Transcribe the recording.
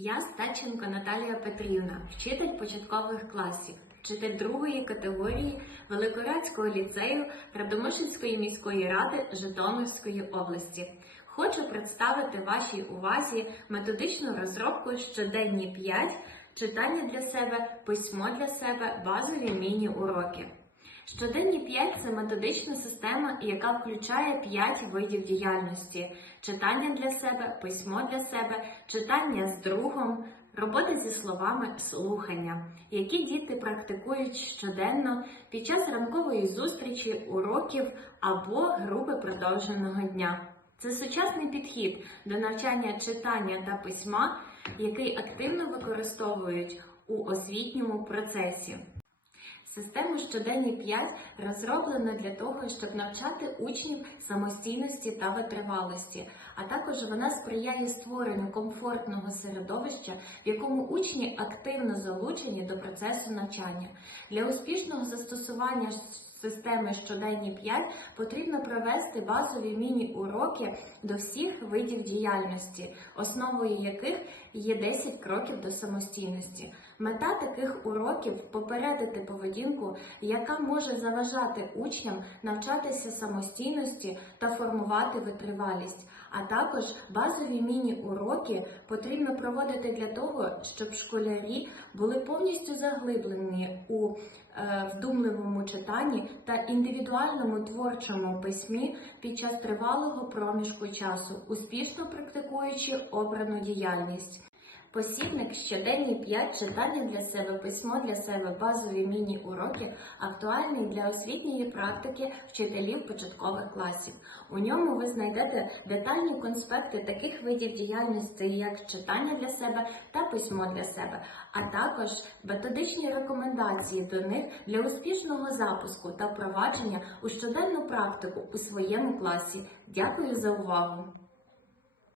Я Стаченко Наталія Петрівна, вчитель початкових класів, вчитель другої категорії Великорадського ліцею Радомишльської міської ради Житомирської області. Хочу представити вашій увазі методичну розробку щоденні 5 читання для себе, письмо для себе, базові міні-уроки. Щоденні 5 це методична система, яка включає 5 видів діяльності: читання для себе, письмо для себе, читання з другом, робота зі словами, слухання, які діти практикують щоденно під час ранкової зустрічі, уроків або групи продовженого дня. Це сучасний підхід до навчання читання та письма, який активно використовують у освітньому процесі. Система щоденні 5 розроблена для того, щоб навчати учнів самостійності та витривалості, а також вона сприяє створенню комфортного середовища, в якому учні активно залучені до процесу навчання. Для успішного застосування системи щоденні 5 потрібно провести базові міні-уроки до всіх видів діяльності, основою яких є 10 кроків до самостійності. Мета таких уроків попередити поведінку, яка може заважати учням навчатися самостійності та формувати витривалість. А також базові міні-уроки потрібно проводити для того, щоб школярі були повністю заглиблені у вдумливому читанні та індивідуальному творчому письмі під час тривалого проміжку часу, успішно практикуючи обрану діяльність. Посібник щоденні 5 читання для себе, письмо для себе, базові міні-уроки актуальний для освітньої практики вчителів початкових класів. У ньому ви знайдете детальні конспекти таких видів діяльності, як читання для себе та письмо для себе, а також методичні рекомендації до них для успішного запуску та впровадження у щоденну практику у своєму класі. Дякую за увагу!